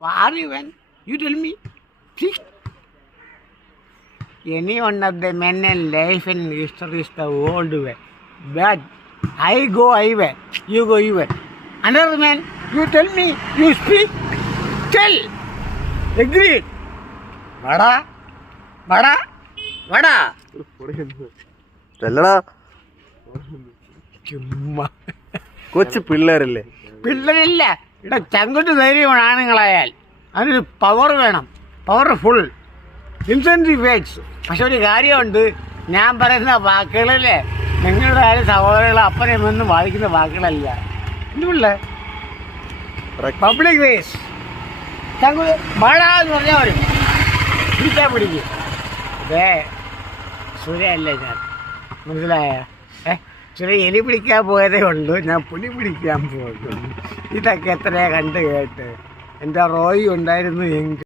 Are you when? You tell me. See? Any one of the men in life and history is the old way. But I go highway, you go highway. Another man, you tell me, you speak, tell. Agreed. Vada, vada, vada. ചെല്ലടാ ചുമ്മാ കൊച്ചു പിള്ളേരല്ലേ. പിള്ളേരില്ല ഇവിടെ ചങ്കുട്ട് ധൈര്യമാണ് ആണുങ്ങളായാൽ അതിനൊരു power വേണം, powerful incentive words. പക്ഷെ ഒരു കാര്യമുണ്ട്, ഞാൻ പറയുന്ന വാക്കുകളില്ലേ നിങ്ങളുടെ ആരും സഹോദരങ്ങളെ അപ്പനെയൊന്നും ബാധിക്കുന്ന വാക്കുകളല്ല. എന്തുള്ളേ പബ്ലിക് വേസ് ചങ്കു മഴ എന്ന് പറഞ്ഞാൽ വരും പിടിക്കാൻ പിടിക്കും. അതേ സുരയല്ലേ ഞാൻ, മനസ്സിലായ? സുര എലി പിടിക്കാൻ പോയതേ ഉള്ളൂ, ഞാൻ പുലി പിടിക്കാൻ പോകുന്നു. ഇതൊക്കെ എത്രയാ കണ്ട് കേട്ട്. എൻ്റെ റോയി ഉണ്ടായിരുന്നു എങ്കിൽ